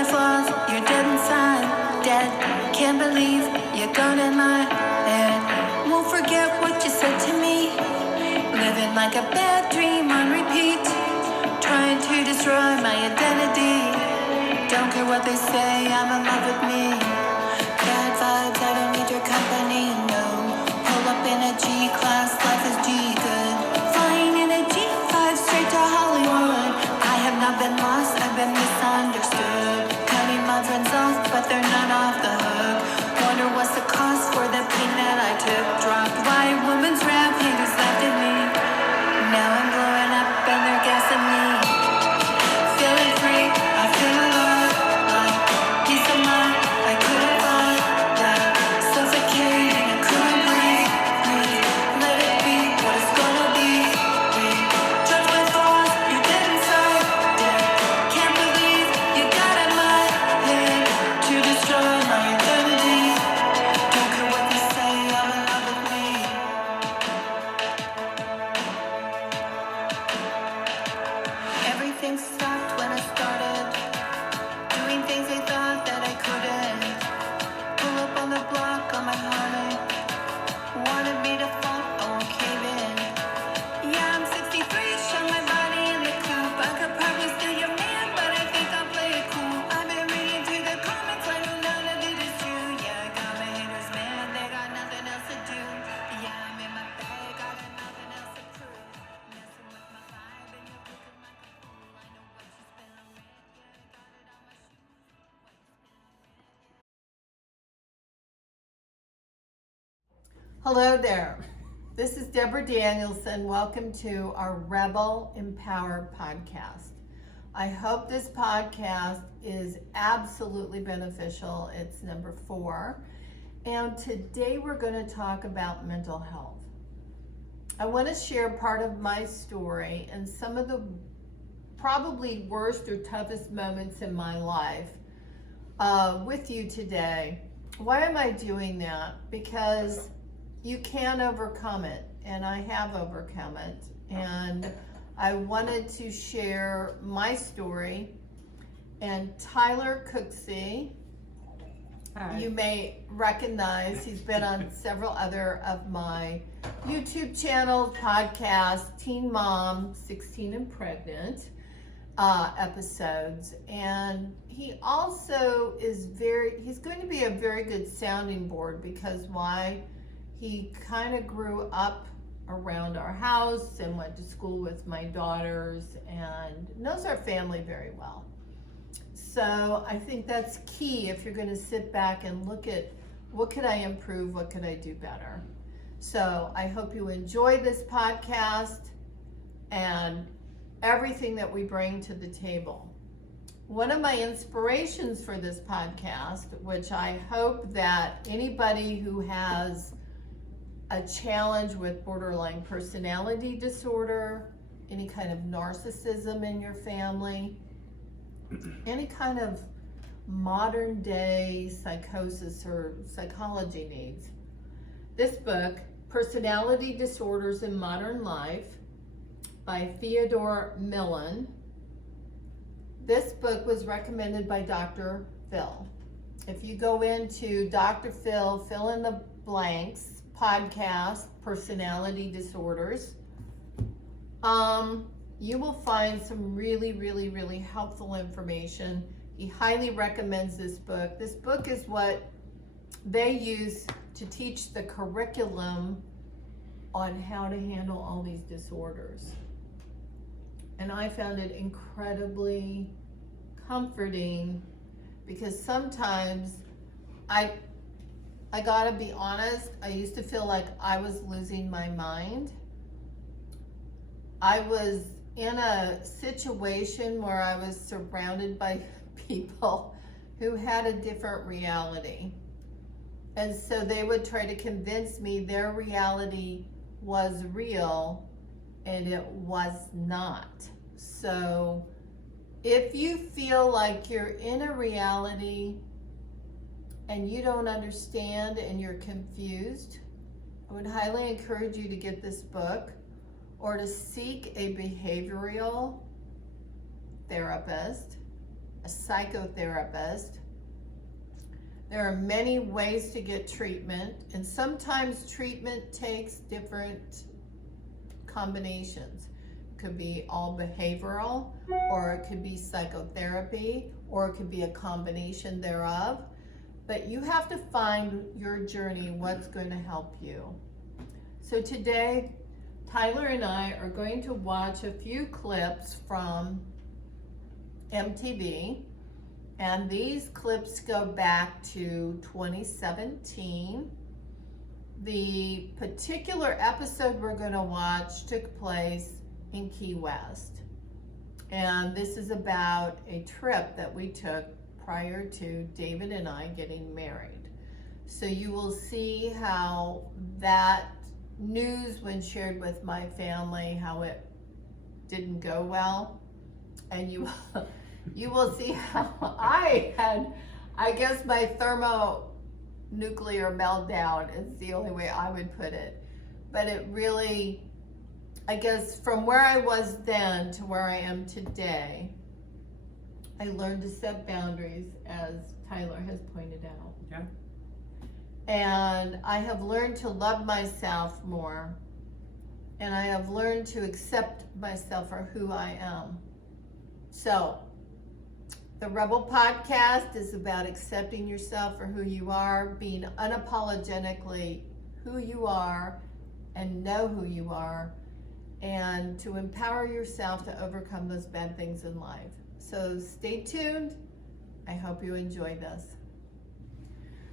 my flaws, you're dead inside, dead. Can't believe you're gone in my head. Won't forget what you said to me. Living like a bad dream on repeat. Trying to destroy my identity. Don't care what they say, I'm in love with me. Bad vibes, I don't need your company, no. Pull up in a G-class, life is G-good. Flying in a G5 straight to Hollywood. I have not been lost, I've been misunderstood. Cutting my friends off, but they're not off the hook. Wonder what's the cost for the pain that I took. Dropped white woman's rap, haters laughed at me. Now I'm blowing up and they're gassing me. Feeling free, I feel alive. Like peace of mind, I couldn't find that. Suffocating, I couldn't breathe. Let it be what it's gonna be. Judge my flaws, you're dead inside, dead. Can't believe you got in my head to destroy my identity. Don't care what they say, I'm in love with me. Everything stopped when I started doing things I thought that I couldn't. Pull up on the block on my honey. Wanted me to fall, I won't cave in. Yeah, I'm 63, shove my body in the coop. I could probably steal your man, but I think I'll play it cool. I've been reading through the comics, I know none of it is true. Yeah, I got my haters, man, they got nothing else to do. Yeah, I'm in my bag, I got nothing else to prove. Messing with my vibe and you're looking like a fool. I know what you spend on rent, yeah, I got it on my shoes. What you spend on rent. Hello there. This is Debra Danielsen. Welcome to our Rebel Empower podcast. I hope this podcast is absolutely beneficial. It's number 4. And today we're going to talk about mental health. I want to share part of my story and some of the probably worst or toughest moments in my life with you today. Why am I doing that? Because you can overcome it, and I have overcome it. And I wanted to share my story. And Tyler Cooksey, you may recognize, he's been on several other of my YouTube channels, podcasts, Teen Mom, 16 and Pregnant episodes. And he also is he's going to be a very good sounding board because why? He kind of grew up around our house and went to school with my daughters and knows our family very well. So I think that's key if you're going to sit back and look at what could I improve, what could I do better. So I hope you enjoy this podcast and everything that we bring to the table. One of my inspirations for this podcast, which I hope that anybody who has a challenge with borderline personality disorder, any kind of narcissism in your family, any kind of modern day psychosis or psychology needs. This book, Personality Disorders in Modern Life by Theodore Millen. This book was recommended by Dr. Phil. If you go into Dr. Phil, fill in the blanks, podcast, personality disorders, you will find some really, really, really helpful information. He highly recommends this book. This book is what they use to teach the curriculum on how to handle all these disorders. And I found it incredibly comforting because sometimes I gotta be honest, I used to feel like I was losing my mind. I was in a situation where I was surrounded by people who had a different reality. And so they would try to convince me their reality was real and it was not. So if you feel like you're in a reality and you don't understand and you're confused, I would highly encourage you to get this book or to seek a behavioral therapist a psychotherapist. There are many ways to get treatment, and sometimes treatment takes different combinations. It could be all behavioral, or it could be psychotherapy, or it could be a combination thereof. But you have to find your journey, what's going to help you. So today, Tyler and I are going to watch a few clips from MTV, and these clips go back to 2017. The particular episode we're going to watch took place in Key West, and this is about a trip that we took prior to David and I getting married. So you will see how that news, when shared with my family, how it didn't go well, and you will see how I had, I guess, my thermonuclear meltdown is the only way I would put it. But it really, I guess, from where I was then to where I am today, I learned to set boundaries, as Tyler has pointed out. Yeah. And I have learned to love myself more. And I have learned to accept myself for who I am. So, the Rebel Podcast is about accepting yourself for who you are, being unapologetically who you are, and know who you are, and to empower yourself to overcome those bad things in life. So stay tuned. I hope you enjoy this.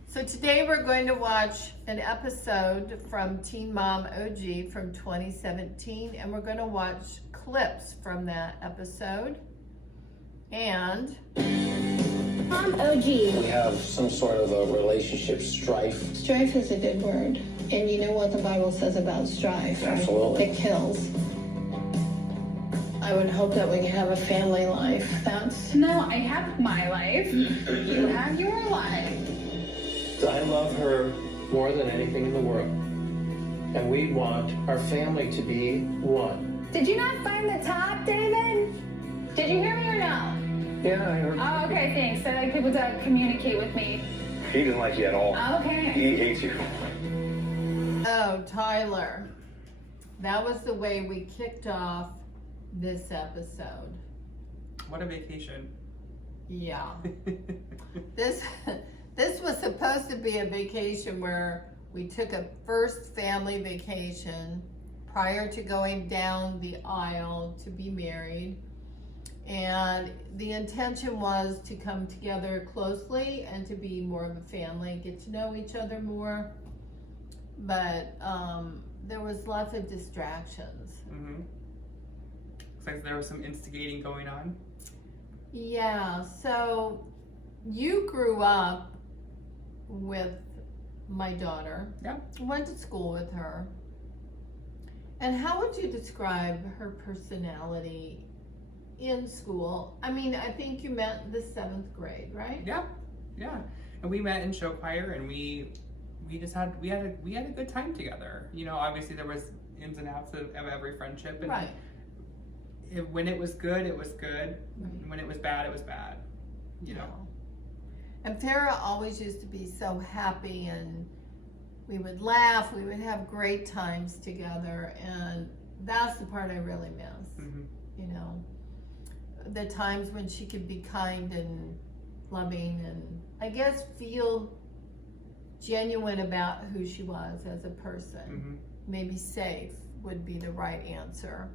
So today we're going to watch an episode from Teen Mom OG from 2017, and we're going to watch clips from that episode. And Mom OG. We have some sort of a relationship strife. Strife is a good word. And you know what the Bible says about strife? Absolutely. It kills. I would hope that we could have a family life. That's... No, I have my life. You have your life. I love her more than anything in the world. And we want our family to be one. Did you not find the top, David? Did you hear me or no? Yeah, I heard. Oh, okay, thanks. I like people to communicate with me. He didn't like you at all. Okay. He hates you. oh, Tyler, that was the way we kicked off this episode. What a vacation. Yeah. This was supposed to be a vacation where we took a first family vacation prior to going down the aisle to be married. And the intention was to come together closely and to be more of a family, get to know each other more. But there was lots of distractions. Mm-hmm. Looks like there was some instigating going on. Yeah, so you grew up with my daughter. Yeah. Went to school with her. And how would you describe her personality in school? I mean, I think you met in the 7th grade, right? Yeah. And we met in show choir, and we had a good time together. You know, obviously there was ins and outs of every friendship, and Right. When it was good, it was good. Right. And when it was bad, it was bad. You know. And Farrah always used to be so happy, and we would laugh, we would have great times together, and that's the part I really miss. Mm-hmm. You know, the times when she could be kind and loving, and I guess feel genuine about who she was as a person. Mm-hmm. Maybe safe would be the right answer.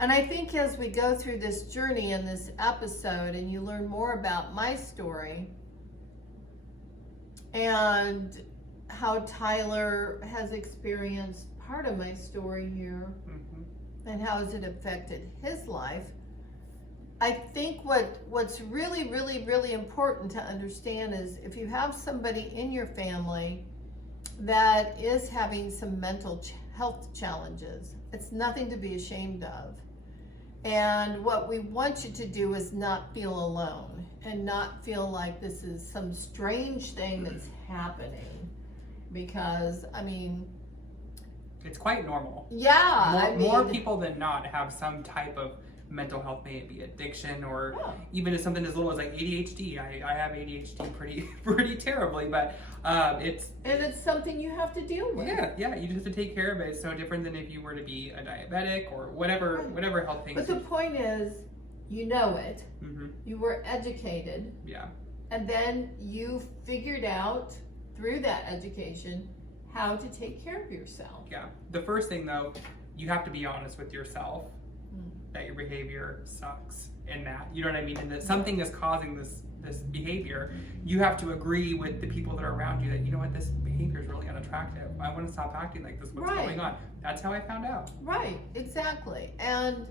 And I think as we go through this journey in this episode, and you learn more about my story and how Tyler has experienced part of my story here, Mm-hmm. and how has it affected his life, I think what's really, really, really important to understand is if you have somebody in your family that is having some mental health challenges, it's nothing to be ashamed of. And what we want you to do is not feel alone and not feel like this is some strange thing that's happening. Because, I mean, It's quite normal. yeah. More people than not have some type of mental health, may it be addiction or even as something as little as like ADHD. I have ADHD pretty terribly, but it's something you have to deal with. Yeah, you just have to take care of it. It's no different than if you were to be a diabetic or whatever health things. But the point is, you know it. Mm-hmm. You were educated. Yeah. And then you figured out through that education how to take care of yourself. Yeah. The first thing though, you have to be honest with yourself that your behavior sucks and that, you know what I mean? And that something is causing this behavior. You have to agree with the people that are around you that, you know what, this behavior is really unattractive. I want to stop acting like this. What's going on? That's how I found out. Right, exactly. And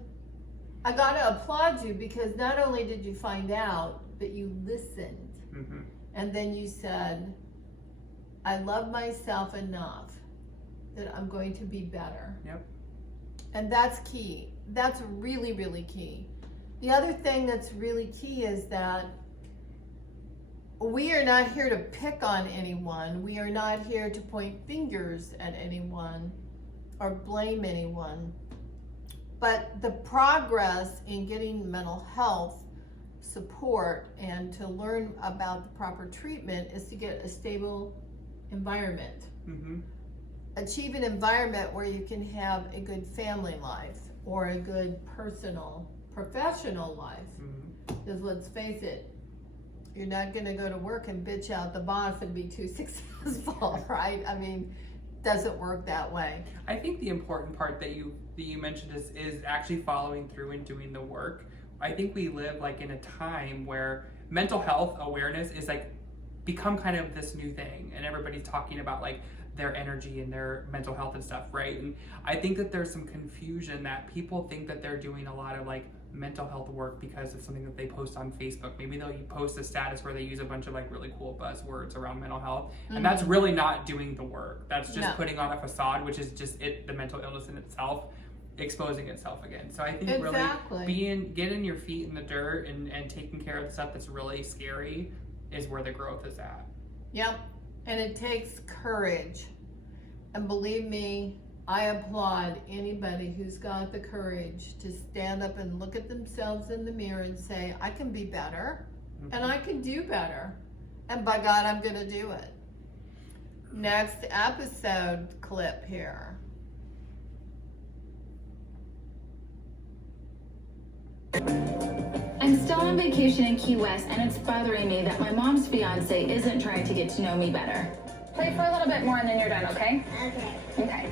I gotta applaud you because not only did you find out, but you listened. Mm-hmm. And then you said, I love myself enough that I'm going to be better. Yep. And that's key. That's really, really key. The other thing that's really key is that we are not here to pick on anyone. We are not here to point fingers at anyone or blame anyone. But the progress in getting mental health support and to learn about the proper treatment is to get a stable environment. Mm-hmm. Achieve an environment where you can have a good family life or a good personal, professional life. Because let's face it, you're not going to go to work and bitch out the boss and be too successful, right? I mean, doesn't work that way. I think the important part that you mentioned is actually following through and doing the work. I think we live like in a time where mental health awareness is like become kind of this new thing, and everybody's talking about like their energy and their mental health and stuff, right? And I think that there's some confusion that people think that they're doing a lot of like mental health work because of something that they post on Facebook. Maybe they'll post a status where they use a bunch of like really cool buzzwords around mental health, and that's really not doing the work. That's just putting on a facade, which is just the mental illness in itself exposing itself again. So I think really getting your feet in the dirt and taking care of the stuff that's really scary is where the growth is at. Yep. And it takes courage. And believe me, I applaud anybody who's got the courage to stand up and look at themselves in the mirror and say, I can be better, and I can do better. And by God, I'm going to do it. Next episode clip here. I'm still on vacation in Key West, and it's bothering me that my mom's fiance isn't trying to get to know me better. Play for a little bit more and then you're done, okay? Okay.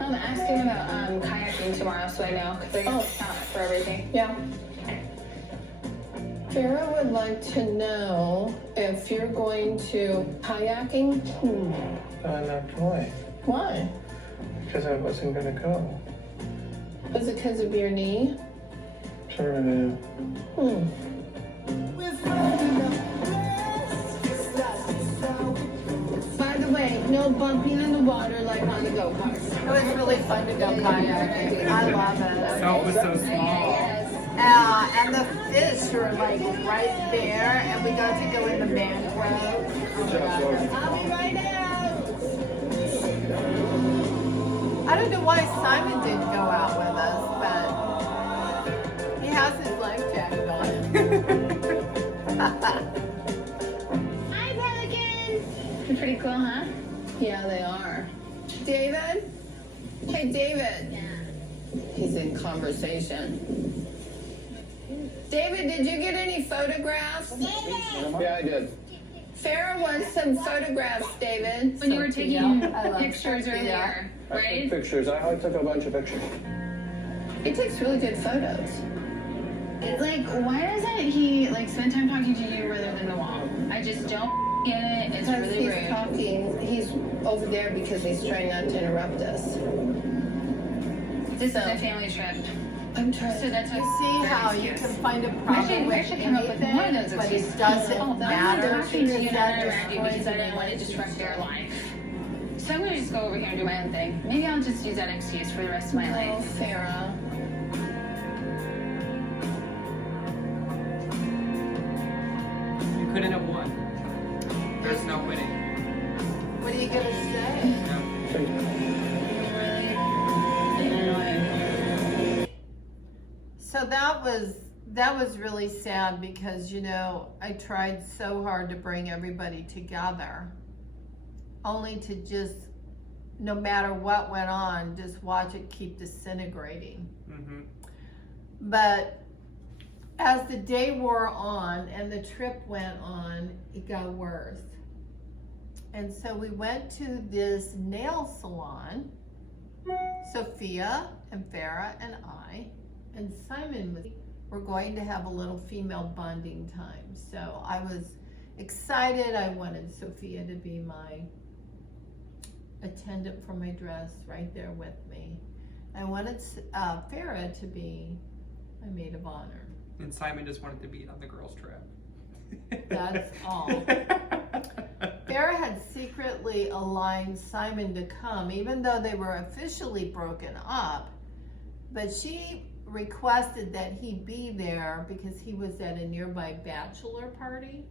Ask him about kayaking tomorrow so I know, because they're going to count for everything. Yeah. Farrah would like to know if you're going to kayaking. Not going. Why? Because I wasn't going to go. Is it because of your knee? Sort of. By the way, no bumping in the water like on the go-kart. It was really fun to go kayaking. I love it. So it was so small. And the fish were like right there, and we got to go in the mangrove. I'll be right out. I don't know why Simon didn't go out with us, but he has his life jacket on. Hi, Pelicans! They're pretty cool, huh? Yeah, they are. David? Hey, David. Yeah. He's in conversation. David, did you get any photographs? Yeah, I did. Farrah wants some photographs, David. When you were taking pictures earlier, I took right? pictures. I took a bunch of pictures. He takes really good photos. Like, why doesn't he, like, spend time talking to you rather than the wall? I just don't get it. It's Because really he's rude. talking, he's over there because he's trying not to interrupt us. This is a family trip. I'm trying So that's You see how you can find a problem with I should come up with one of those anything, but it excuses. doesn't matter. I'm talking to you, not That around you, because I didn't want to disrupt their life. So I'm going to just go over here and do my own thing. Maybe I'll just use that excuse for the rest of my Oh, life. Farrah. You couldn't have won. There's no winning. What are you gonna say? So that was really sad because, you know, I tried so hard to bring everybody together, only to just, no matter what went on, just watch it keep disintegrating. Mm-hmm. But as the day wore on and the trip went on, it got worse. And so we went to this nail salon, Sophia and Farah and I, and Simon were going to have a little female bonding time. So I was excited. I wanted Sophia to be my attendant for my dress right there with me. I wanted Farah to be my maid of honor. And Simon just wanted to be on the girls' trip. That's all. Farah had secretly aligned Simon to come, even though they were officially broken up, but she requested that he be there because he was at a nearby bachelor party.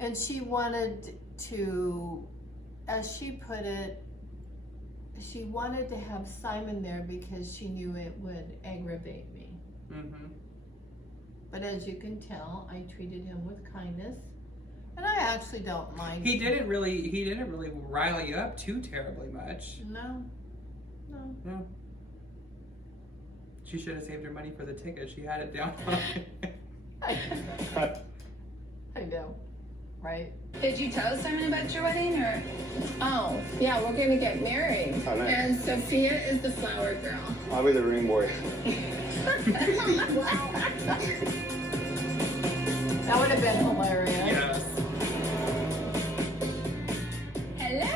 And she wanted to, as she put it, she wanted to have Simon there because she knew it would aggravate me. Mm-hmm. But as you can tell, I treated him with kindness, and I actually don't mind. He didn't really rile you up too terribly much. No. No. She should have saved her money for the ticket. She had it down. I know, right? Did you tell Simon about your wedding, or? Oh, yeah, we're gonna get married. Oh, nice. And Sophia is the flower girl. I'll be the ring boy. That would have been hilarious. Yes. Hello!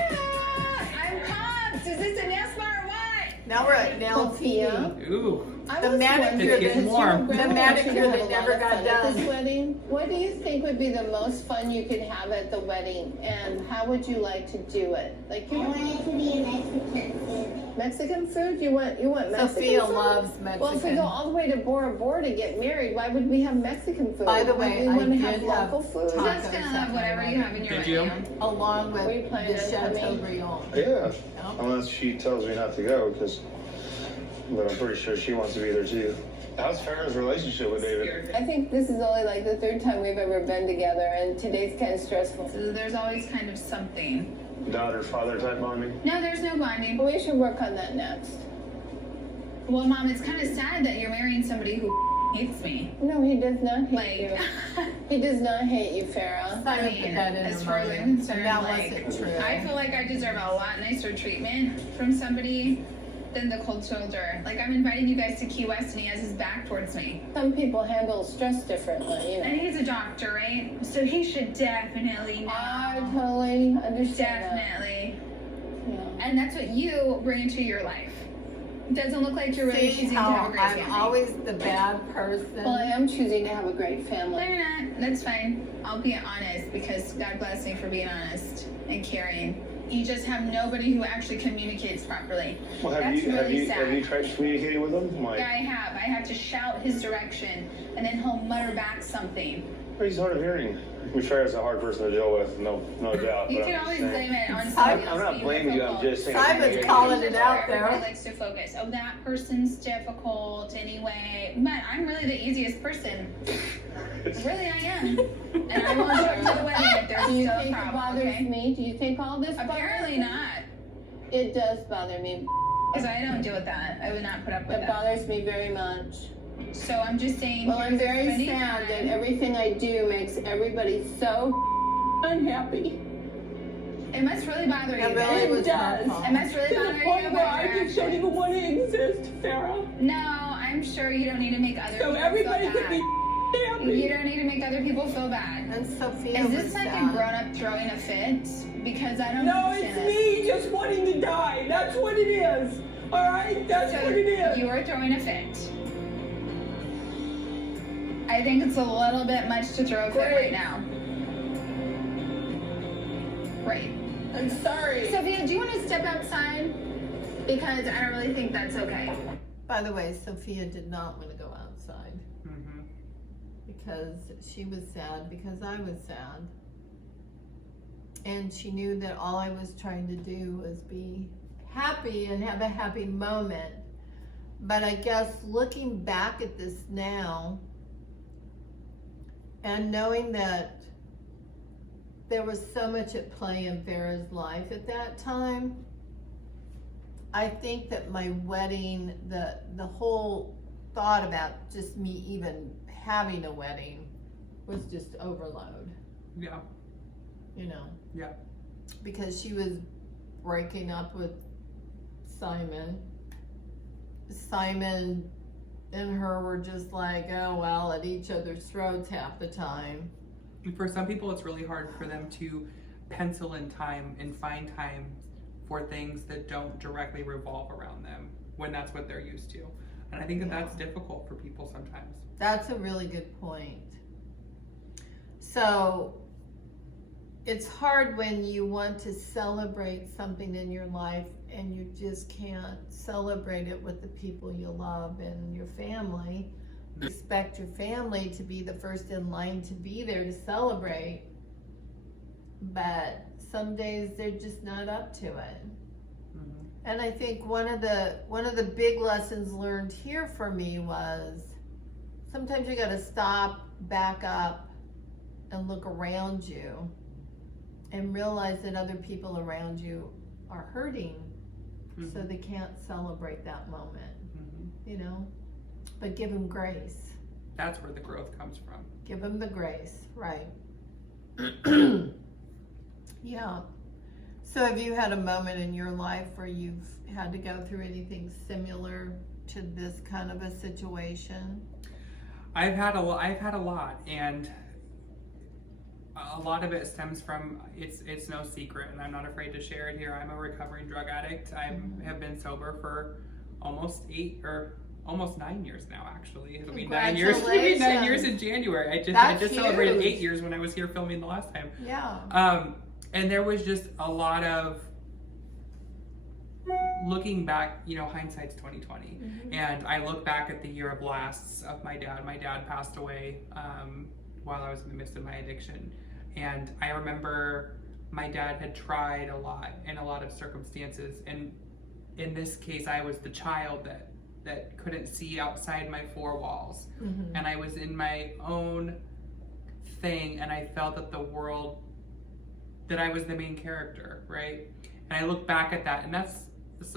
I'm pumped! Is this a nail spa or what? Now we're at nail Sophia. tea. Ooh. I The was manicure wondering, It's getting because warm. your The grandma manicure should have that a lot never of got fun at this done. wedding. What do you think would be the most fun you could have at the wedding, and how would you like to do it? Like, I want it to be Mexican food. Mexican food? You want Mexican Sophia food? loves Well, if we Mexican. go all the way to Bora Bora to get married, why would we have Mexican food? By the Why way, we I want to did have have local food. tacos. Just gonna have whatever you have in your Did you? wedding. Along with We planned the on Chateaubriand. coming. Yeah, No? unless she tells me not to go, but I'm pretty sure she wants to be there too. How's Farrah's relationship with David? I think this is only like the third time we've ever been together, and today's kind of stressful. So there's always kind of something. Daughter-father type bonding? No, there's no bonding. We should work on that next. Well, Mom, it's kind of sad that you're marrying somebody who hates me. No, he does not hate Like, you. He does not hate you, Farrah. I Simon mean, put that in as her far as mind, I'm concerned, and that like, wasn't true. I feel like I deserve a lot nicer treatment from somebody than the cold shoulder. Like, I'm inviting you guys to Key West and he has his back towards me. Some people handle stress differently, you know. And he's a doctor, right? So he should definitely know. I totally understand Definitely. that. Yeah. And that's what you bring into your life. Doesn't look like you're really See choosing to how have a great I'm family. always the bad person. Well, I am choosing to have a great No, family. you're not. That's fine. I'll be honest because God bless me for being honest and caring. You just have nobody who actually communicates properly. Well, That's really sad. have you tried communicating with him? Like, Yeah, I have. I have to shout his direction, and then he'll mutter back something. he's hard of hearing. I'm sure he's a hard person to deal with, no doubt. You but can I'm always just blame saying. it on I'm somebody else. I'm not being blaming you, I'm difficult. just saying. Simon's calling it out there. Everybody likes to focus. Oh, that person's difficult anyway. But I'm really the easiest person. Really, I am. And I won't show up to the wedding if there's Do you still a think it problem, bothers okay? me? Do you think all this bothers Apparently me? not. It does bother me. Because I don't deal with that. I would not put up with It that. bothers me very much. So I'm just saying. Well, I'm here's very spending sad that time. everything I do makes everybody so unhappy. It must really bother you. It then. really was her does. fault. It must really bother you. But you're actually- even want to exist, Farah. No, I'm sure you don't need to make other people feel bad. You don't need to make other people feel bad. And Sophia Is was this like a sad. grown-up throwing a fit? Because I don't No, understand it's this. me just wanting to die. That's what it is. All right? That's So what it is. you are throwing a fit. I think it's a little bit much to throw a fit right now. Right. I'm sorry. Sophia, do you want to step outside? Because I don't really think that's okay. By the way, Sophia did not want to go outside Mm-hmm. because she was sad, because I was sad. And she knew that all I was trying to do was be happy and have a happy moment. But I guess looking back at this now and knowing that there was so much at play in Farrah's life at that time, I think that my wedding, the whole thought about just me even having a wedding was just overload. Yeah. You know? Yeah. Because she was breaking up with Simon. Simon and her were just like, oh well, at each other's throats half the time. And for some people, it's really hard for them to pencil in time and find time for things that don't directly revolve around them when that's what they're used to. And I think that that's difficult for people sometimes. That's a really good point. So it's hard when you want to celebrate something in your life and you just can't celebrate it with the people you love and your family. You expect your family to be the first in line to be there to celebrate, but some days they're just not up to it. Mm-hmm. And I think one of the big lessons learned here for me was sometimes you got to stop, back up, and look around you and realize that other people around you are hurting, so they can't celebrate that moment, you know? But give them grace. That's where the growth comes from. Give them the grace, right. Yeah. So have you had a moment in your life where you've had to go through anything similar to this kind of a situation? I've had a lot, and a lot of it stems from, it's no secret, and I'm not afraid to share it here. I'm a recovering drug addict. I have been sober for almost 9 years now, actually. It'll be 9 years. It'll be 9 years in January. I just celebrated 8 years when I was here filming the last time. Yeah. And there was just a lot of looking back, you know, hindsight's 2020. And I look back at the year of lasts of my dad. My dad passed away while I was in the midst of my addiction. And I remember my dad had tried a lot in a lot of circumstances. And in this case, I was the child that couldn't see outside my four walls. And I was in my own thing, and I felt that that I was the main character, right? And I look back at that, and that's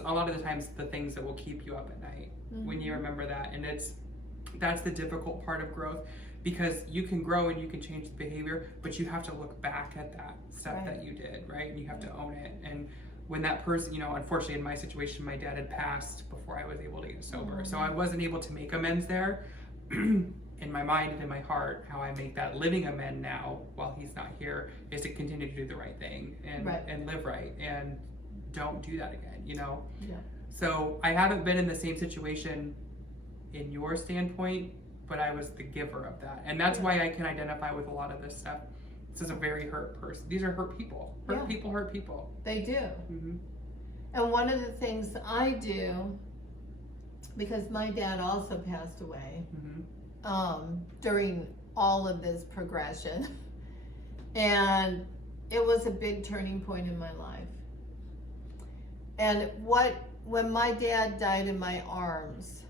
a lot of the times the things that will keep you up at night when you remember that. And that's the difficult part of growth, because you can grow and you can change the behavior, but you have to look back at that stuff that you did, right? And you have to own it. And when that person, you know, unfortunately in my situation, my dad had passed before I was able to get sober. So I wasn't able to make amends there. In my mind and in my heart, how I make that living amend now while he's not here is to continue to do the right thing and live right, and don't do that again, you know? Yeah. So I haven't been in the same situation in your standpoint, but I was the giver of that. And that's why I can identify with a lot of this stuff. This is a very hurt person. These are hurt people. Hurt people. They do. And one of the things I do, because my dad also passed away during all of this progression, and it was a big turning point in my life. And when my dad died in my arms,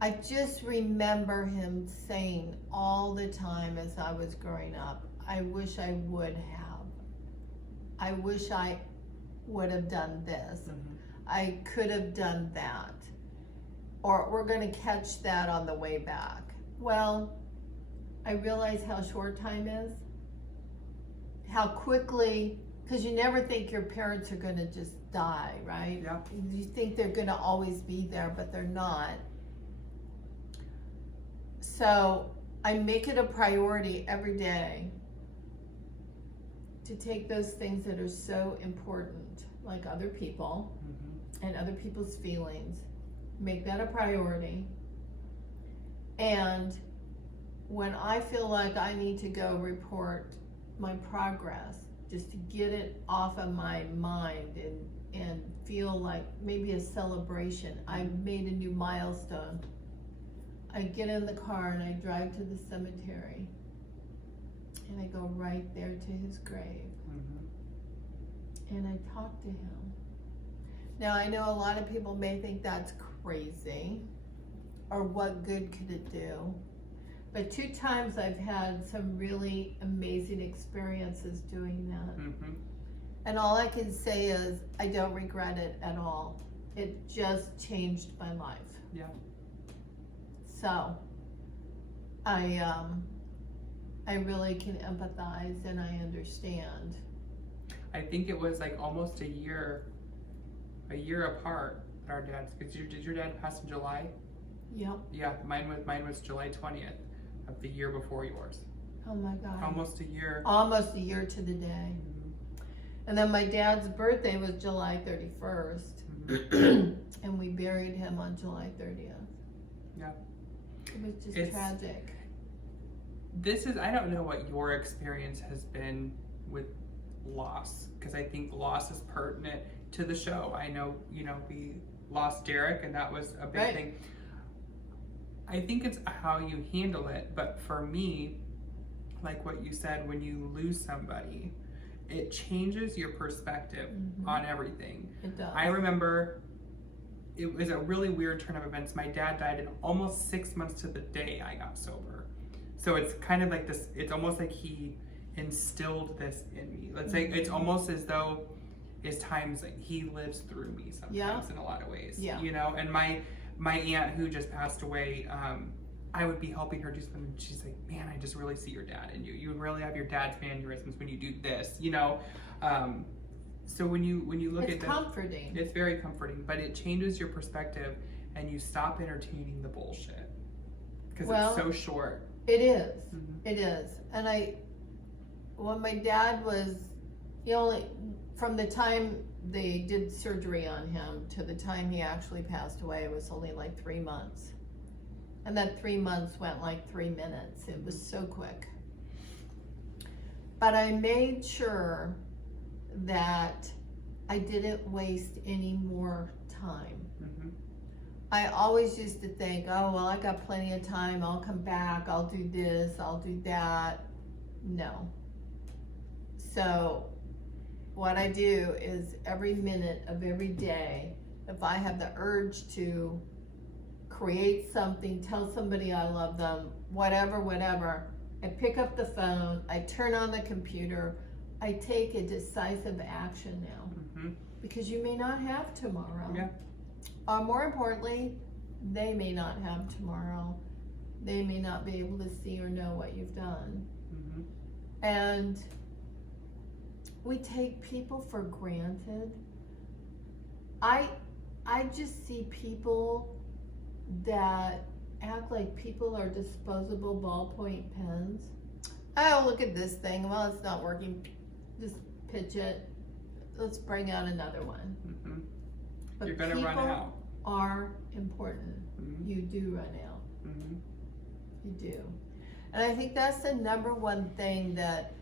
I just remember him saying all the time as I was growing up, I wish I would have. I wish I would have done this. I could have done that. Or we're going to catch that on the way back. Well, I realize how short time is. How quickly, because you never think your parents are going to just die, right? Yeah. You think they're going to always be there, but they're not. So I make it a priority every day to take those things that are so important, like other people and other people's feelings, make that a priority. And when I feel like I need to go report my progress, just to get it off of my mind and feel like maybe a celebration, I made a new milestone, I get in the car and I drive to the cemetery and I go right there to his grave and I talk to him, Now, I know a lot of people may think that's crazy, or what good could it do? But 2 times I've had some really amazing experiences doing that. Mm-hmm. And all I can say is I don't regret it at all. It just changed my life. Yeah. So I really can empathize and I understand. I think it was like almost a year apart. Our dad's. Did your dad pass in July? Yep. Yeah, mine was July 20th of the year before yours. Oh my God. Almost a year. Almost a year to the day. And then my dad's birthday was July 31st. Mm-hmm. And we buried him on July 30th. Yeah. It was just tragic. I don't know what your experience has been with loss, because I think loss is pertinent to the show. I know, we lost Derek and that was a big thing. I think it's how you handle it, but for me, like what you said, when you lose somebody, it changes your perspective on everything. It does. I remember it was a really weird turn of events. My dad died in almost 6 months to the day I got sober. So it's kind of like this, it's almost like he instilled this in me. Let's say it's almost as though it's times like he lives through me sometimes in a lot of ways. Yeah. And my aunt who just passed away, I would be helping her do something and she's like, man, I just really see your dad in you. You really have your dad's mannerisms when you do this, So when you look at that, comforting. It's very comforting, but it changes your perspective and you stop entertaining the bullshit because it's so short. It is. It is. And when my dad was, from the time they did surgery on him to the time he actually passed away, it was only like 3 months. And that 3 months went like 3 minutes. It was so quick. But I made sure that I didn't waste any more time. I always used to think, oh, well, I got plenty of time. I'll come back. I'll do this. I'll do that. No. So what I do is every minute of every day, if I have the urge to create something, tell somebody I love them, whatever, I pick up the phone, I turn on the computer, I take a decisive action now. Because you may not have tomorrow. Yeah. More importantly, they may not have tomorrow. They may not be able to see or know what you've done. And we take people for granted. I just see people that act like people are disposable ballpoint pens. Oh, look at this thing. Well, it's not working. Just pitch it. Let's bring out another one. But you're gonna run out. People are important. You do run out. You do. And I think that's the number one thing that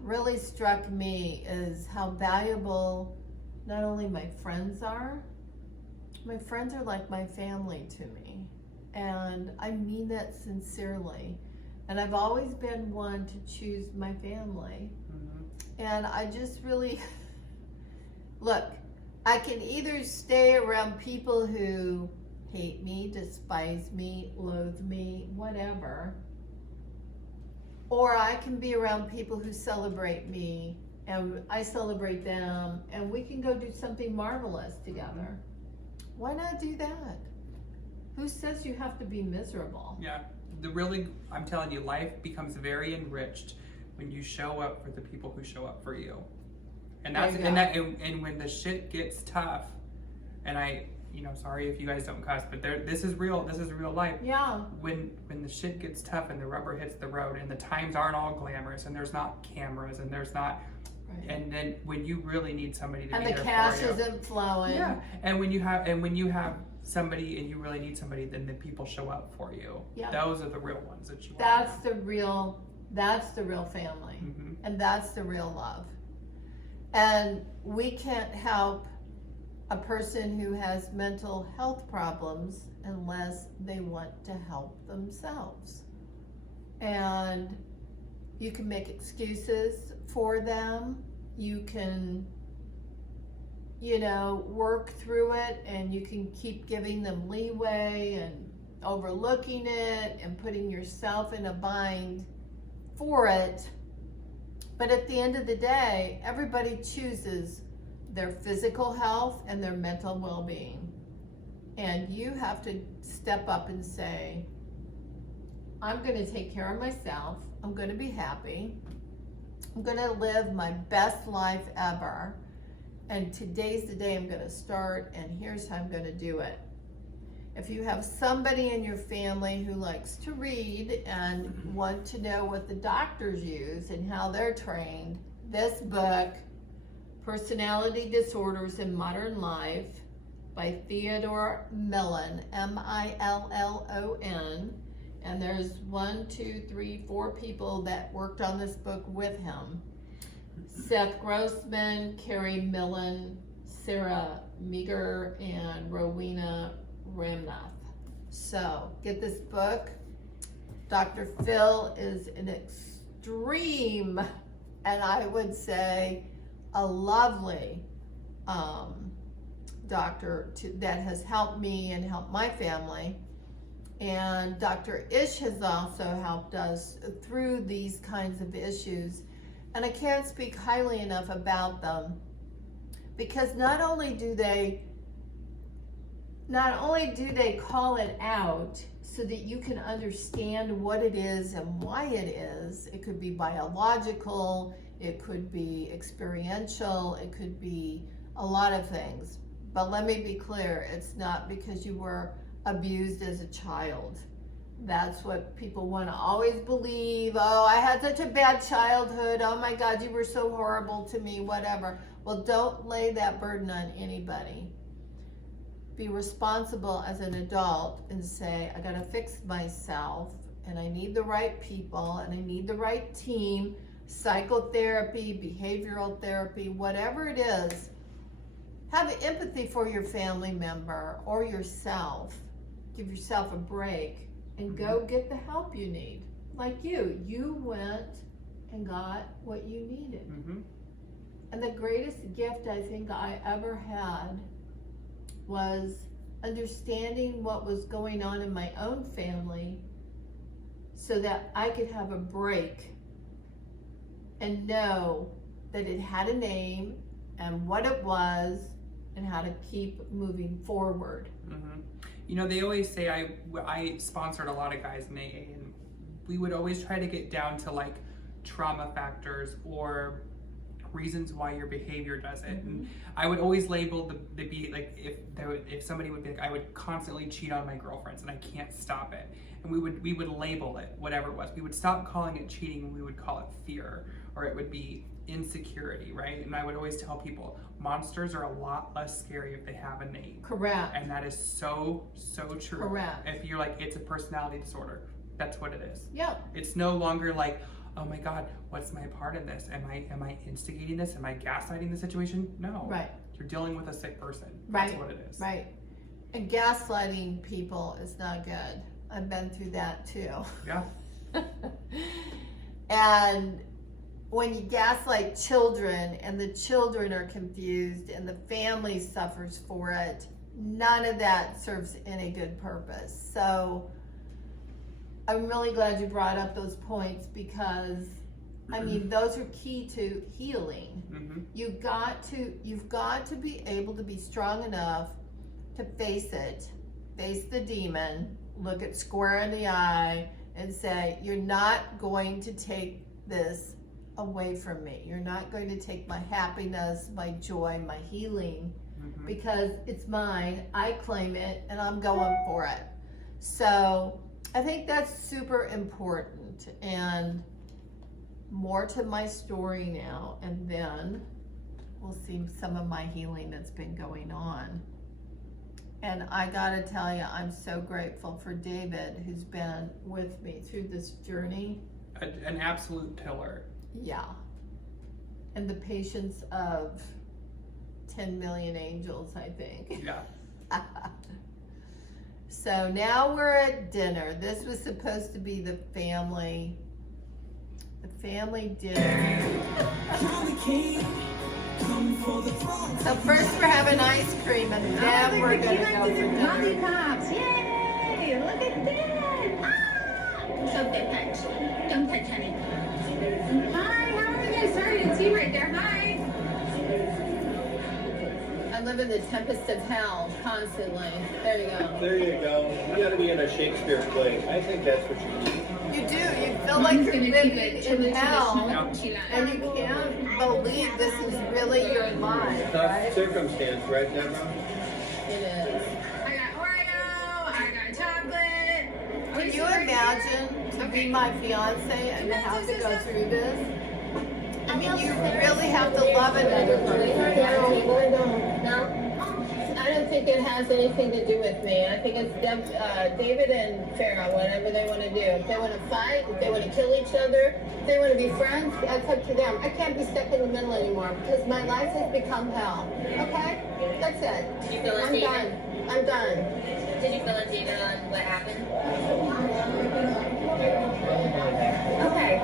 really struck me is how valuable not only my friends are like my family to me. And I mean that sincerely. And I've always been one to choose my family. And I just really, look, I can either stay around people who hate me, despise me, loathe me, whatever, or I can be around people who celebrate me and I celebrate them and we can go do something marvelous together. Why not do that? Who says you have to be miserable? Yeah, I'm telling you, life becomes very enriched when you show up for the people who show up for you. And that's and when the shit gets tough, and sorry if you guys don't cuss, but this is real life. Yeah. When the shit gets tough and the rubber hits the road and the times aren't all glamorous and there's not cameras and there's not and then when you really need somebody to and be the there cash for you, isn't flowing. Yeah. And when you have somebody and you really need somebody, then the people show up for you. Yeah. Those are the real ones that you want. That's the real family. And that's the real love. And we can't help a person who has mental health problems unless they want to help themselves. And you can make excuses for them. You can you know, work through it, and you can keep giving them leeway and overlooking it and putting yourself in a bind for it. But at the end of the day, everybody chooses their physical health and their mental well-being. And you have to step up and say, I'm going to take care of myself. I'm going to be happy. I'm going to live my best life ever. And today's the day I'm going to start, and here's how I'm going to do it. If you have somebody in your family who likes to read and want to know what the doctors use and how they're trained, this book, Personality Disorders in Modern Life by Theodore Millon, M-I-L-L-O-N, and there's 4 people that worked on this book with him. Seth Grossman, Carrie Millen, Sarah Meager, and Rowena Ramnath. So get this book. Dr. Phil is an extreme, and I would say a lovely doctor that has helped me and helped my family. And Dr. Ish has also helped us through these kinds of issues. And I can't speak highly enough about them, because not only do they call it out so that you can understand what it is and why it is. It could be biological, it could be experiential, it could be a lot of things. But let me be clear, it's not because you were abused as a child. That's what people want to always believe. Oh, I had such a bad childhood. Oh my God, you were so horrible to me, whatever. Well, don't lay that burden on anybody. Be responsible as an adult and say, I gotta fix myself, and I need the right people, and I need the right team, psychotherapy, behavioral therapy, whatever it is. Have empathy for your family member or yourself. Give yourself a break and go get the help you need. Like you went and got what you needed. Mm-hmm. And the greatest gift I think I ever had was understanding what was going on in my own family so that I could have a break and know that it had a name and what it was and how to keep moving forward. Mm-hmm. You know, they always say, I sponsored a lot of guys in AA, and we would always try to get down to like trauma factors or reasons why your behavior does it. And I would always label the be like, if somebody would be like, I would constantly cheat on my girlfriends and I can't stop it. And we would label it, whatever it was. We would stop calling it cheating and we would call it fear, or it would be insecurity, right? And I would always tell people, monsters are a lot less scary if they have a name. Correct. And that is so true. Correct. If you're like, it's a personality disorder, that's what it is. Yep. It's no longer like, oh my God, what's my part in this? Am I instigating this? Am I gaslighting the situation? No. Right. You're dealing with a sick person. Right. That's what it is. Right. And gaslighting people is not good. I've been through that too. Yeah. And when you gaslight children and the children are confused and the family suffers for it, none of that serves any good purpose. So I'm really glad you brought up those points, because I mean, those are key to healing. Mm-hmm. You've got to be able to be strong enough to face it, face the demon, look it square in the eye and say, you're not going to take this away from me. You're not going to take my happiness, my joy, my healing, because it's mine. I claim it and I'm going for it. So I think that's super important. And more to my story now, and then we'll see some of my healing that's been going on. And I gotta tell you, I'm so grateful for David, who's been with me through this journey. An absolute pillar. Yeah. And the patience of 10 million angels, I think. Yeah. So now we're at dinner. This was supposed to be the family dinner. So first we're having ice cream and then we're gonna go for dinner. Lollipops! Yay! Look at that! Ah! Don't touch. Don't touch, honey. Hi, how are you? Sorry, I didn't see you right there. Hi. I live in the tempest of hell constantly. There you go. There you go. You gotta be in a Shakespeare play. I think that's what you need. You do, you feel like you're living in hell and you can't believe this is really your life, Tough right? circumstance, right, Debra? It is. I got Oreo. I got chocolate. Can you imagine to be my fiance and to have to go through this? I mean, you really have to love another person. I don't think it has anything to do with me. I think it's David and Farrah, whatever they want to do. If they want to fight, if they want to kill each other, if they want to be friends, that's up to them. I can't be stuck in the middle anymore because my life has become hell. Okay? That's it. You feel I'm done. I'm done. Did you feel defeated on what happened? Okay.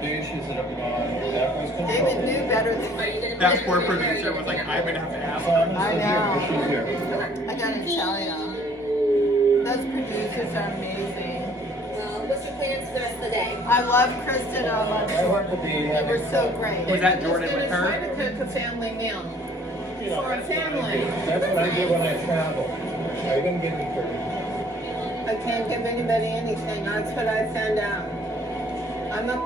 The issues that Debra's control. David knew better than That poor producer was like, I'm gonna have to ask her. I know. She's here. I gotta tell you, those producers are amazing. Well, what's your plans for the rest of the day? I love Kristen on my I hope to be They having were so great. Was that Jordan with Try her? to cook a family meal You know, for a family. That's what I do when I travel. Are you gonna give me permission? I can't give anybody anything. That's what I found out. I'm a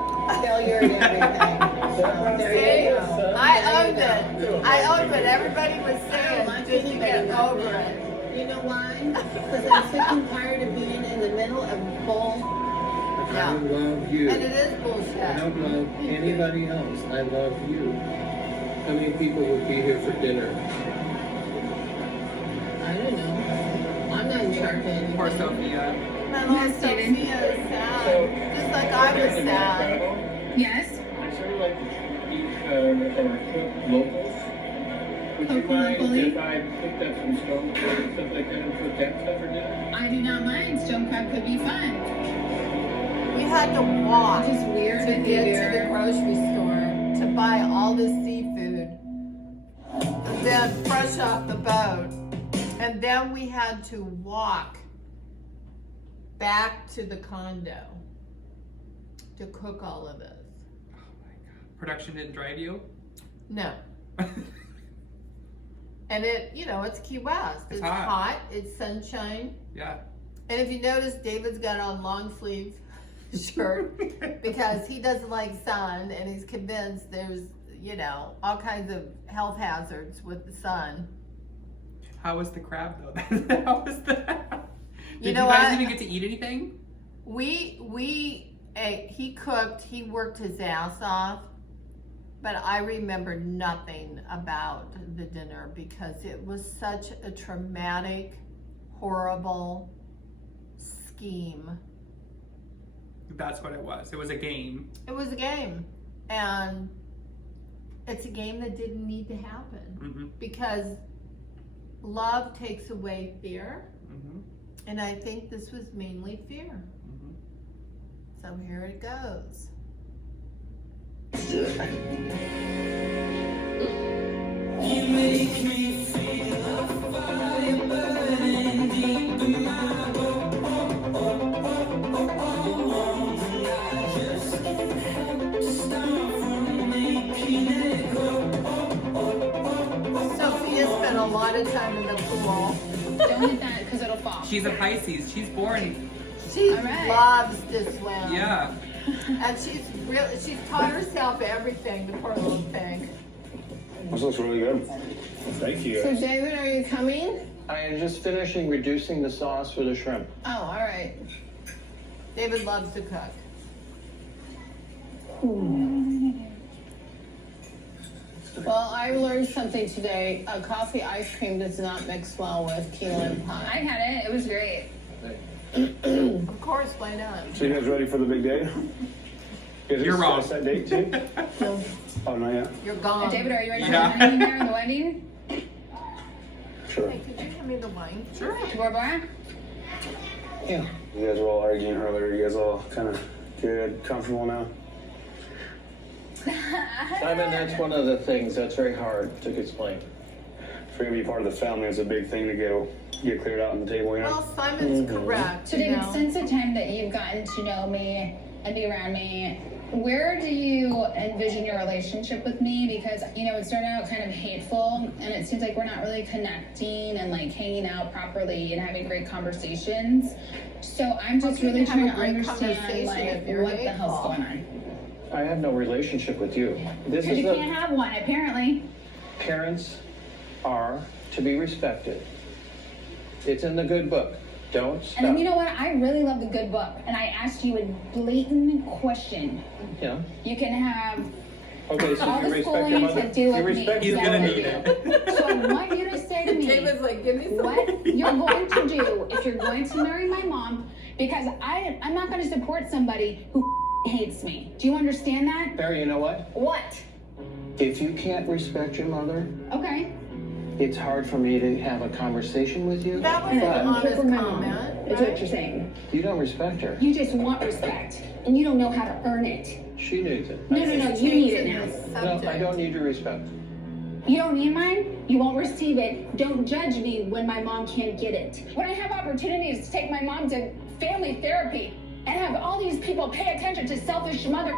failure at everything. So there you go. I owned it. I owned it. Everybody was saying, did you get over it? You know why? Because I'm sick and tired of being in the middle of bull. I love you. And it is I bullshit. don't love anybody else. I love you. How many people will be here for dinner? I don't know. I'm not in charge of anything. Poor Sophia. My Lord Sophia is sad. Just like I was sad. Yes. I sort of like to eat or cook locals. Would you Cook mind locally? if I picked up some stone crab and stuff like that and cooked that stuff for dinner? I do not mind. Stone crab could be fun. We had to walk Which is weird to get to the behavior. grocery store to buy all this seafood. And then fresh off the boat. And then we had to walk back to the condo to cook all of this. Production didn't drive you? No. And it, you know, it's Key West. It's It's hot. hot. It's sunshine. Yeah. And if you notice, David's got on long sleeve shirt because he doesn't like sun and he's convinced there's, you know, all kinds of health hazards with the sun. How was the crab though? How was that? Did you know guys what? even get to eat anything? We ate, he cooked, he worked his ass off, but I remember nothing about the dinner because it was such a traumatic, horrible scheme. That's what it was. It was a game. It was a game, and it's a game that didn't need to happen Mm-hmm. because love takes away fear, Mm-hmm. and I think this was mainly fear. Mm-hmm. So here it goes. You make me feel a fire burning deep in my bones. And I just can't help but start from making it go. Sophia spent a lot of time in the pool. Don't hit that because it'll fall. She's a Pisces. She's born. She All right. loves to swim. Yeah. And she's taught herself everything, the poor little thing. This looks really good. Thank you. So David, are you coming? I am just finishing reducing the sauce for the shrimp. Oh, all right. David loves to cook. Well, I learned something today. A coffee ice cream does not mix well with key lime I pie. had it. It was great. Of course, why not? So you guys ready for the big day? You're wrong. Set date too? Oh, not yet. You're gone. David, are you ready Yeah. for the honeymoon there in the wedding? Sure. Hey, could you hand me the wine? Sure. Barbara? Yeah. You guys were all arguing earlier. You guys all kind of good, comfortable now? Simon, that's one of the things that's very hard to explain. For you to be part of the family, it's a big thing to get cleared out on the table, you know? Well, Simon's correct. So you David, know. since the time that you've gotten to know me and be around me, where do you envision your relationship with me? Because, you know, it started out kind of hateful, and it seems like we're not really connecting and like hanging out properly and having great conversations. So I'm just How can really you have trying a to great understand conversation like if you're what the hell's hateful? going on. I have no relationship with you. This Because is you the can't have one, apparently. parents are to be respected. It's in the good book. Don't stop. And then you know what? I really love the good book, and I asked you a blatant question. Yeah. You can have Okay, so all you the respect your schooling mother? to do You with me. respect He's your gonna mother? need it. So I want you to say to me David's like, give me some. what you're going to do if you're going to marry my mom, because I'm not going to support somebody who hates me. Do you understand that? Barry, you know what? What? If you can't respect your mother, Okay. it's hard for me to have a conversation with you. That was an But honest for my mom. comment. That's what right? you're saying. you don't respect her. You just want respect, and you don't know how to earn it. She needs it. No, you need it now. No, I don't need your respect. You don't need mine, you won't receive it. Don't judge me when my mom can't get it. When I have opportunities to take my mom to family therapy and have all these people pay attention to selfish mother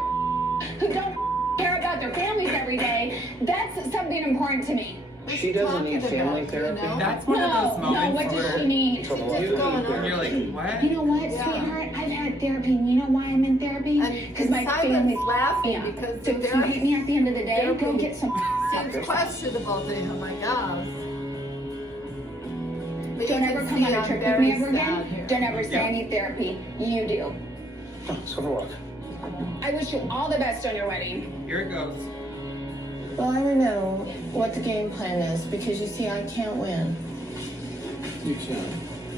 who don't care about their families every day, that's something important to me. She doesn't need Talking family about, therapy. you know? That's one of those moments what does where she need? She's just going on. you're like, what? You know what, Yeah. sweetheart? I've had therapy, and you know why I'm in therapy? And my Simon's family's laughing yeah. because So the if you hate me at the end of the day, go therapy get some seems questionable to him, I guess. But Don't you ever can come see on a I'm trip with very me ever sad again. here. Don't ever say Yeah. I need therapy. You do. Let's go for a walk. I wish you all the best on your wedding. Here it goes. Well, I don't know what the game plan is because you see, I can't win. You can.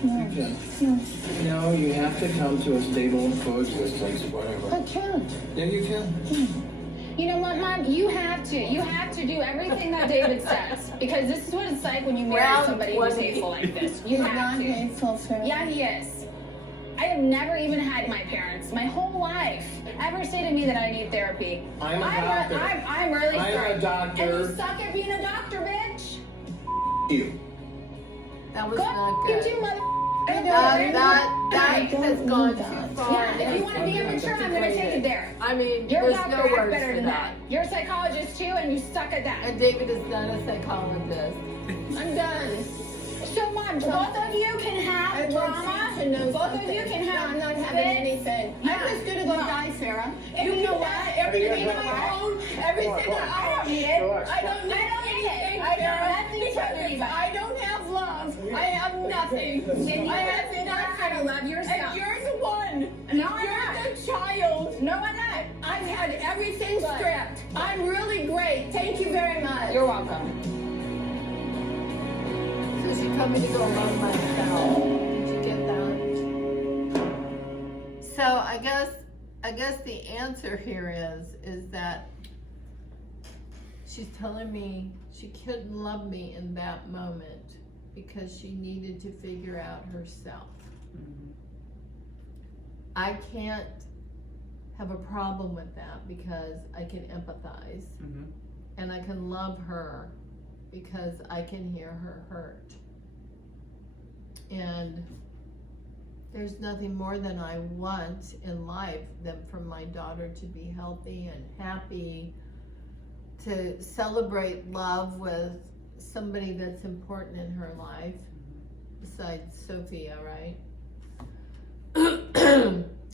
No. You can. No. No, you have to come to a stable coexistence, I whatever. can't. Yeah, you can. You know what, Mom? You have to. You have to do everything that David says. Because this is what it's like when you marry Round somebody who's 20. hateful like this. You I'm have not to. hateful, Sarah. Yeah, he is. I have never even had my parents, my whole life, ever say to me that I need therapy. I'm a doctor. I'm really I'm sorry. a doctor. And you suck at being a doctor, bitch. You. That was Go not you good. too, mother. That don't has need gone that. too far. Yeah, if you want to be immature, I'm going to take it there. I mean, You're a there's doctor, no act words better for than that. that. You're a psychologist too, and you suck at that. And David is not a psychologist. I'm done. So, Mom, both of you can have I'd like drama. to know Both of something. you can have. No, I'm not having it. anything. Yeah. I'm just gonna go No. die, Sarah. You know what? Everything Hey, I own, everything I don't I need it. own. I don't need it. anything, I don't Sarah, have to tell because anybody. I don't have love. I have nothing. Then you I have have to learn nothing. how to love yourself. And you're the one. No, I'm You're not. the child. No, I'm not. I've had everything Good. stripped. I'm really great. Thank you very much. You're welcome. So she told me to go love myself. Did you get that? So I guess the answer here is that she's telling me she couldn't love me in that moment because she needed to figure out herself. I can't have a problem with that because I can empathize and I can love her because I can hear her hurt. And there's nothing more than I want in life than for my daughter to be healthy and happy, to celebrate love with somebody that's important in her life, besides Sophia, right?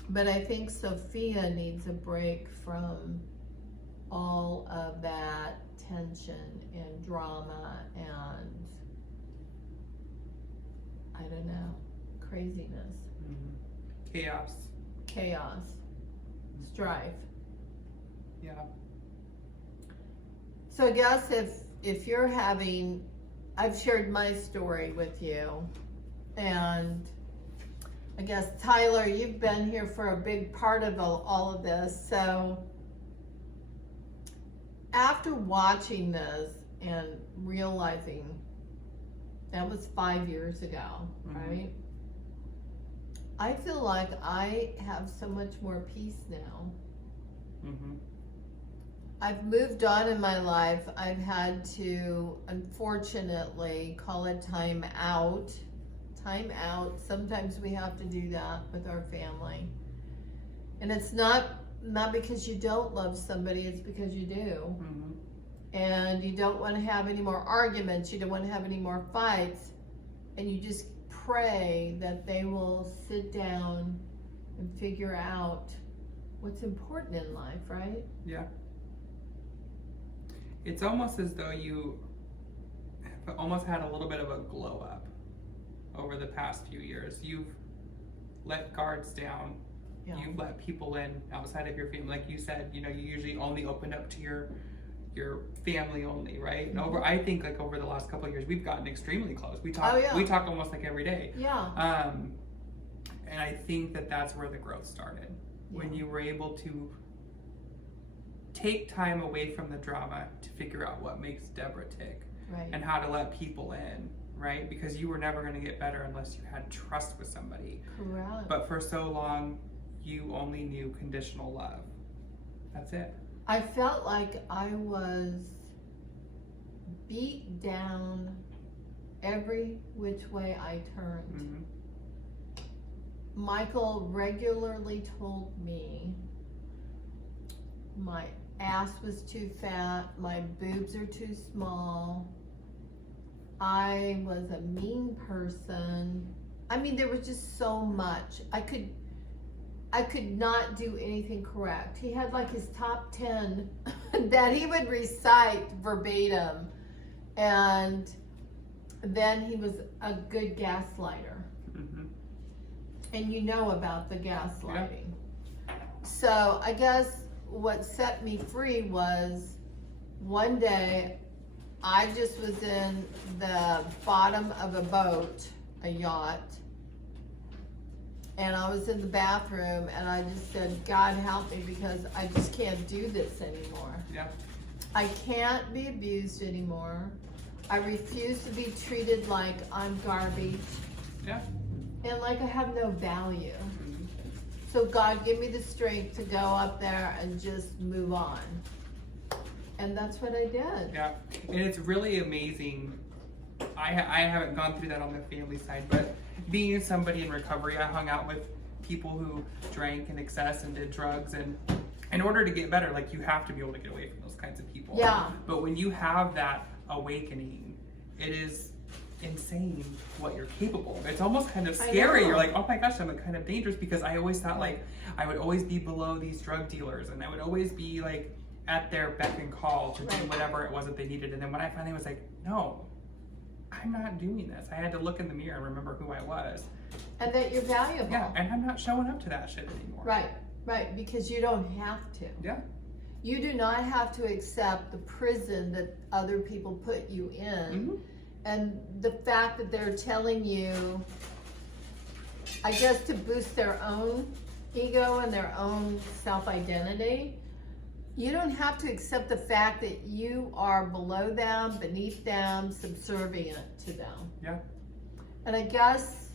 But I think Sophia needs a break from all of that tension and drama and, I don't know, craziness, chaos, strife. Yeah. So I guess if you're having, I've shared my story with you, and I guess Tyler, you've been here for a big part of all of this. So after watching this and realizing that was 5 years ago, right? I feel like I have so much more peace now. I've moved on in my life. I've had to, unfortunately, call it time out. Time out. Sometimes we have to do that with our family. And it's not because you don't love somebody, it's because you do. Mm-hmm. And you don't want to have any more arguments, you don't want to have any more fights, and you just pray that they will sit down and figure out what's important in life, right? Yeah. It's almost as though you have almost had a little bit of a glow up over the past few years. You've let guards down. Yeah. You've let people in outside of your family. Like you said, you usually only open up to your family only, right? And I think like over the last couple of years, we've gotten extremely close. We talk, we talk almost like every day. Yeah. And I think that that's where the growth started. Yeah. When you were able to take time away from the drama to figure out what makes Debra tick, right, and how to let people in, right? Because you were never going to get better unless you had trust with somebody. Correct. But for so long, you only knew conditional love. That's it. I felt like I was beat down every which way I turned. Mm-hmm. Michael regularly told me my ass was too fat, my boobs are too small, I was a mean person. I mean, there was just so much. I could not do anything correct. He had like his top 10 that he would recite verbatim, and then he was a good gaslighter. Mm-hmm. And you know about the gaslighting. Yeah. So I guess what set me free was one day I just was in the bottom of a boat, a yacht, and I was in the bathroom and I just said, God help me, because I just can't do this anymore. Yeah. I can't be abused anymore. I refuse to be treated like I'm garbage. Yeah. And like I have no value. Mm-hmm. So God, give me the strength to go up there and just move on. And that's what I did. Yeah, and it's really amazing. I haven't gone through that on the family side, but being somebody in recovery, I hung out with people who drank in excess and did drugs, and in order to get better, like, you have to be able to get away from those kinds of people. Yeah. But when you have that awakening, it is insane what you're capable of. It's almost kind of scary. You're like, oh my gosh, I'm kind of dangerous, because I always thought like I would always be below these drug dealers, and I would always be like at their beck and call to do whatever it was that they needed. And then when I finally was like, no, I'm not doing this, I had to look in the mirror and remember who I was. And that you're valuable. Yeah, and I'm not showing up to that shit anymore. Right, right, because you don't have to. Yeah. You do not have to accept the prison that other people put you in. Mm-hmm. And the fact that they're telling you, I guess, to boost their own ego and their own self-identity, you don't have to accept the fact that you are below them, beneath them, subservient to them. Yeah. And I guess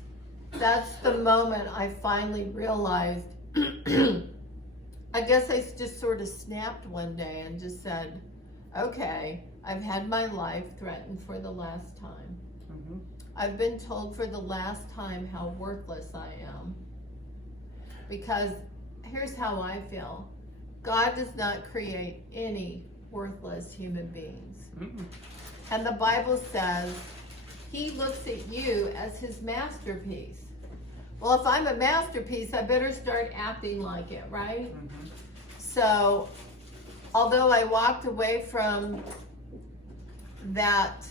that's the moment I finally realized, I guess I just sort of snapped one day and just said, okay, I've had my life threatened for the last time. Mm-hmm. I've been told for the last time how worthless I am. Because here's how I feel. God does not create any worthless human beings. Mm-mm. And the Bible says he looks at you as his masterpiece. Well, if I'm a masterpiece, I better start acting like it, right? Mm-hmm. So, although I walked away from that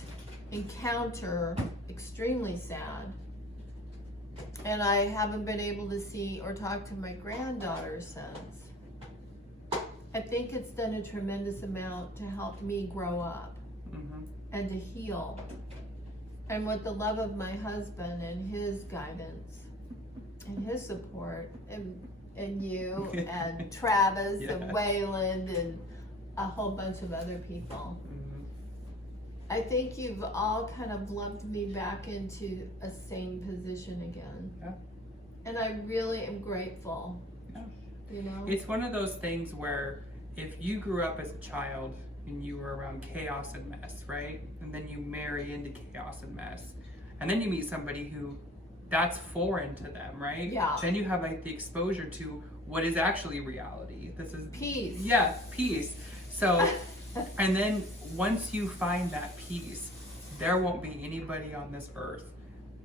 encounter extremely sad, and I haven't been able to see or talk to my granddaughter since, I think it's done a tremendous amount to help me grow up. Mm-hmm. And to heal. And with the love of my husband and his guidance and his support, and you and Travis and Wayland and a whole bunch of other people. Mm-hmm. I think you've all kind of lumped me back into a sane position again. Yeah. And I really am grateful. Yeah. You know? It's one of those things where if you grew up as a child and you were around chaos and mess, right? And then you marry into chaos and mess. And then you meet somebody who that's foreign to them, right? Yeah. Then you have like the exposure to what is actually reality. This is peace. Yeah, peace. So, and then once you find that peace, there won't be anybody on this earth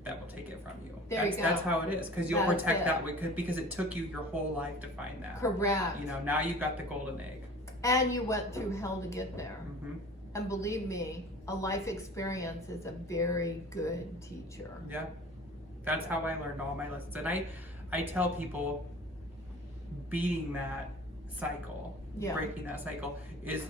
that will take it from you. That's how it is, because you'll protect that way, because it took you your whole life to find that. Correct. You know, now you've got the golden egg. And you went through hell to get there. Mm-hmm. And believe me, a life experience is a very good teacher. Yeah, that's how I learned all my lessons. And I tell people beating that cycle, breaking that cycle is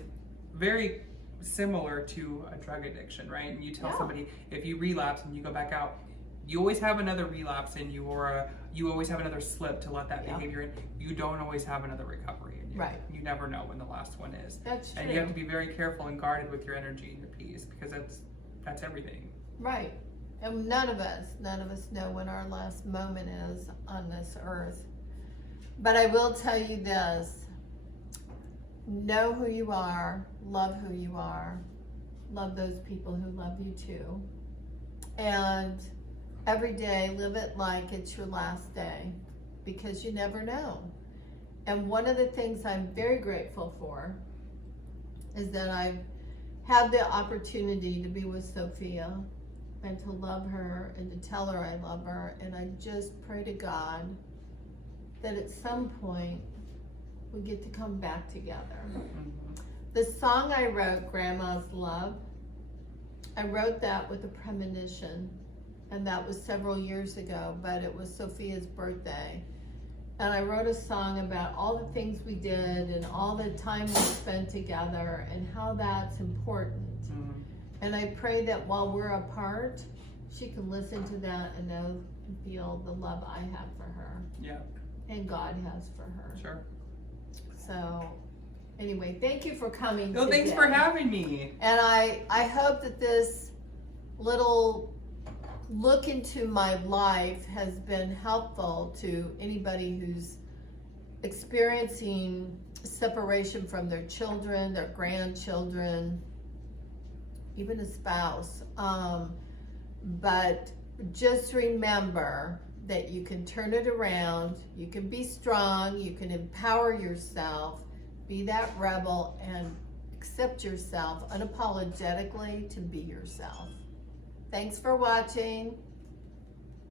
very similar to a drug addiction, right? And you tell somebody, if you relapse and you go back out, you always have another relapse in you, or you always have another slip to let that behavior in. You don't always have another recovery in you. Right. You never know when the last one is. That's true. And you have to be very careful and guarded with your energy and your peace, because that's everything. Right. And none of us know when our last moment is on this earth. But I will tell you this: know who you are, love who you are, love those people who love you too, and every day live it like it's your last day, because you never know. And one of the things I'm very grateful for is that I've had the opportunity to be with Sophia and to love her and to tell her I love her. And I just pray to God that at some point we get to come back together. Mm-hmm. The song I wrote, Grandma's Love, I wrote that with a premonition, and that was several years ago, but it was Sophia's birthday. And I wrote a song about all the things we did and all the time we spent together and how that's important. Mm-hmm. And I pray that while we're apart, she can listen to that and know and feel the love I have for her. Yeah. And God has for her. Sure. So anyway, thank you for coming No, today. thanks for having me. And I hope that this little look into my life has been helpful to anybody who's experiencing separation from their children, their grandchildren, even a spouse. But just remember that you can turn it around, you can be strong, you can empower yourself, be that rebel, and accept yourself unapologetically to be yourself. Thanks for watching.